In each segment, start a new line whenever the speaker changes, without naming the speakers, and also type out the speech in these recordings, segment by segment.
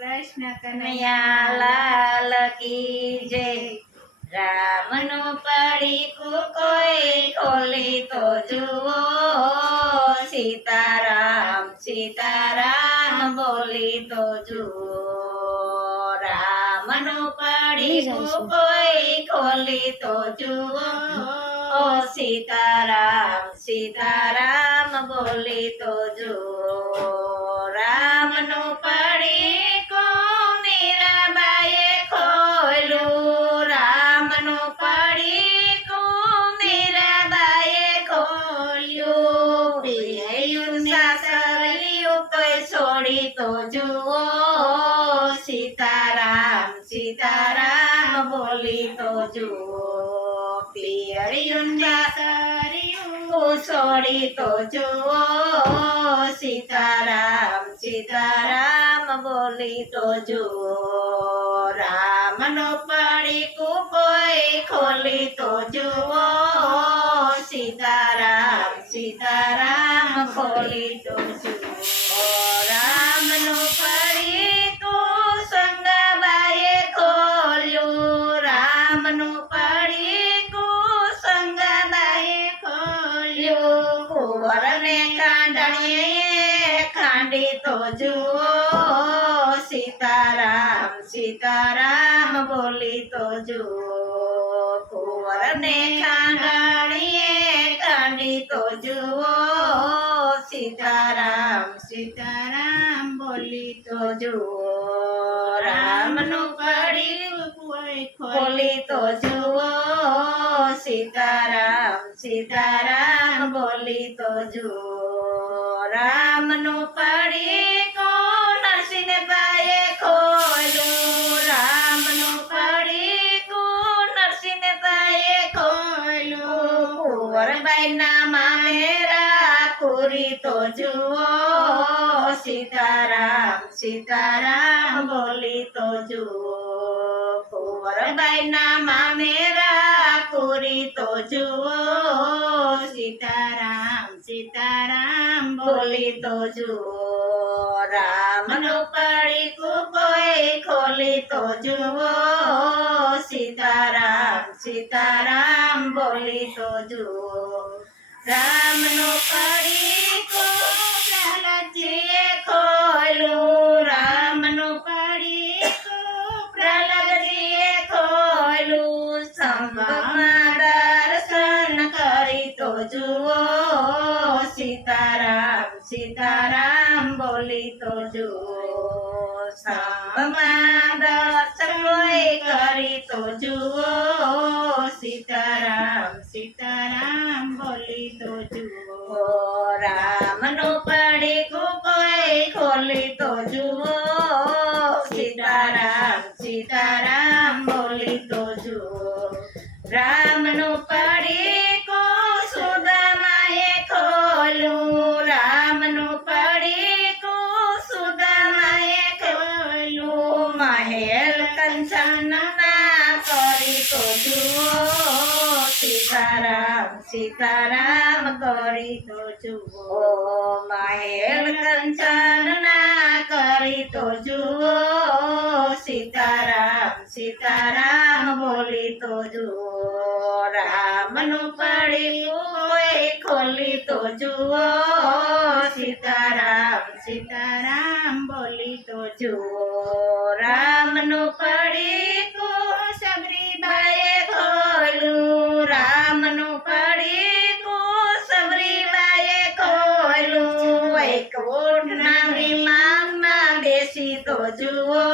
કૃષ્ણ
કનૈયા લાલ કી જય રામનું પડીકું કોઈ ખોલી તો જુઓ સીતારામ સીતારામ બોલી તો જુઓ. રામનું પડીકું કોઈ ખોલી તો જુઓ. ઓ સીતારામ સીતારામ બોલી તો જુઓ. જુઓ સીતારામ સીતારામ, બોલી તો જુઓ પિયરિયું સાસરિયું છોડી તો જુઓ સીતારામ સીતારામ, બોલી તો જુઓ રામનો પડીકું કુપોઈ ખોલી તો જુઓ સીતારામ સીતારામ, ખોલી તો ખાંડી તો જુઓ સીતારામ સીતારામ બોલી તો જુઓ કુંવરને કાંડણીએ ખાંડી તો જુઓ સીતારામ સીતારામ બોલી તો જુઓ રામનું પડી
કોઈ
બોલી તો જુઓ સીતારામ સીતારામ બોલી તો જુઓ રામનું પડી કો નરસિંહ બાએ ખોલું રામનું પડી કો નરસિંહ બાએ ખોલું કુંવરબાઈ ના મામેરા પૂરી તો જુઓ. સીતારામ સીતારામ બોલી તો જુઓ. કુંવરબાઈ ના મામેરા પૂરી તો જુઓ. સીતારામ સીતારામ બોલી તો જુઓ. રામનો પડી કોઈ ખોલી તો જુઓ. સીતારામ સીતારામ બોલી તો જુઓ. રામનો પડીકું સીતારામ બોલી તો જો સંભવમાં દર્શન કરી તો જુઓ સીતારામ સીતારામ બોલી તો જુઓ રામનો પડીકું કોઈ ખોલી તો જુઓ સીતારામ સીતારામ બોલી તો જુઓ રામનું કંચનના કરી તો જુઓ સીતારામ સીતારામ કરી તો જુઓ મહેલ કંચનના કરી તો જુઓ સીતારામ સીતારામ બોલી તો જુઓ રામનું પડી ખોલી તો જુઓ સીતારામ સીતારામ બોલી તો જુઓ તો જુઓ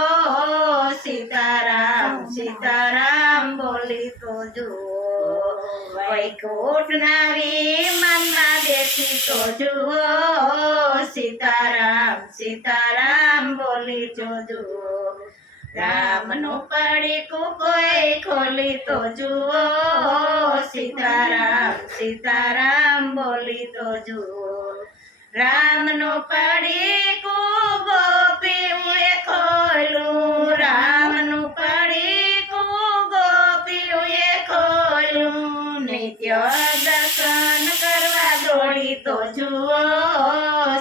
સીતારામ સીતારામ બોલી તો જુઓ વૈકુંઠના વિમાનમાં બેસી તો જુઓ સીતારામ સીતારામ બોલી તો જુઓ રામનું પડીકું કોઈ ખોલી તો જુઓ સીતારામ સીતારામ બોલી તો જુઓ રામનું પડીકું દર્શન કરવા દોડી તો જુઓ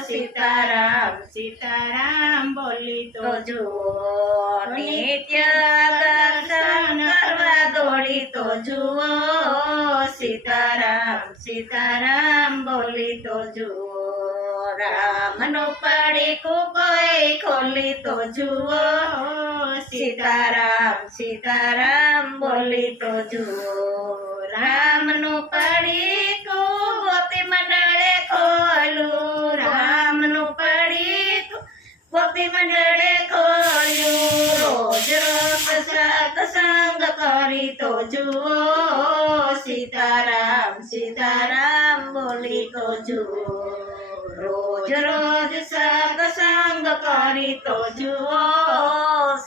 સીતારામ સીતા
સીતારામ બોલી તો
તો જુઓ નિત્ય દર્શન કરવા દોડી તો જુઓ સીતારામ સીતારામ બોલી તો જુઓ રામનું પડીકું કોઈ ખોલી તો જુઓ સીતારામ સીતારામ બોલી તો જુઓ રામનું પડીકું મંડળે રોજ કસરત સંગ કરી તો જુઓ. સીતારામ સીતારામ બોલી તો જુઓ. રોજ રોજ સંગ કરી તો જુઓ.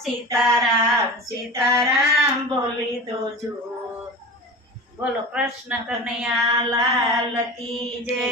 સીતારામ સીતારામ બોલી તો જુઓ. બોલો કૃષ્ણ કનૈયા, લાલ કી જય.